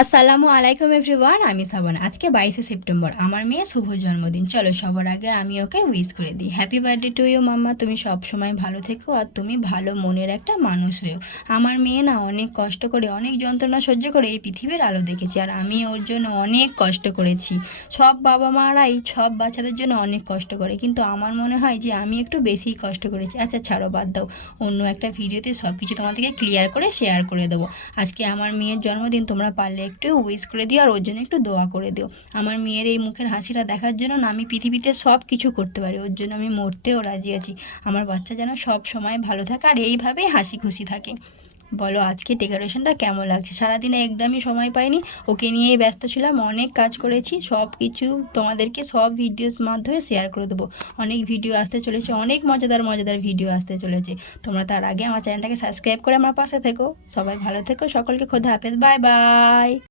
আসসালামু আলাইকুম এভরিওয়ান, আমি সাবান। আজকে 22শে সেপ্টেম্বর, আমার মেয়ে শুভ জন্মদিন। চলো সবার আগে আমি ওকে উইশ করে দিই। হ্যাপি বার্থডে টু ইউ মাম্মা, তুমি সব সময় ভালো থেকো আর তুমি ভালো মনের একটা মানুষ হয়েও। আমার মেয়ে না অনেক কষ্ট করে, অনেক যন্ত্রণা সহ্য করে এই পৃথিবীর আলো দেখেছে, আর আমি ওর জন্য অনেক কষ্ট করেছি। সব বাবা মারাই সব বাচ্চাদের জন্য অনেক কষ্ট করে, কিন্তু আমার মনে হয় যে আমি একটু বেশিই কষ্ট করেছি। আচ্ছা ছাড়ো, বাদ দাও। অন্য একটা ভিডিওতে সব কিছু তোমাদেরকে ক্লিয়ার করে শেয়ার করে দেবো। আজকে আমার মেয়ের জন্মদিন, তোমরা পারলে একটু উইশ করে দিও আর ওর জন্য একটু দোয়া করে দিও। আমার মেয়ের এই মুখের হাসিটা দেখার জন্য না আমি পৃথিবীতে সব কিছু করতে পারি, ওর জন্য আমি মরতেও রাজি আছি। আমার বাচ্চা যেন সব সময় ভালো থাকে আর এইভাবেই হাসি খুশি থাকে। বলো আজকে ডেকোরেশনটা কেমন লাগছে? সারাদিনে একদমই সময় পাইনি, ওকে নিয়েই ব্যস্ত ছিলাম, অনেক কাজ করেছি। সব কিছু তোমাদেরকে সব ভিডিওস মাধ্যমে শেয়ার করে দেবো। অনেক ভিডিও আসতে চলেছে, অনেক মজাদার মজাদার ভিডিও আসতে চলেছে। তোমরা তার আগে আমার চ্যানেলটাকে সাবস্ক্রাইব করে আমার পাশে থেকো। সবাই ভালো থেকো, সকলকে খোদা হাফেজ, বাই বাই।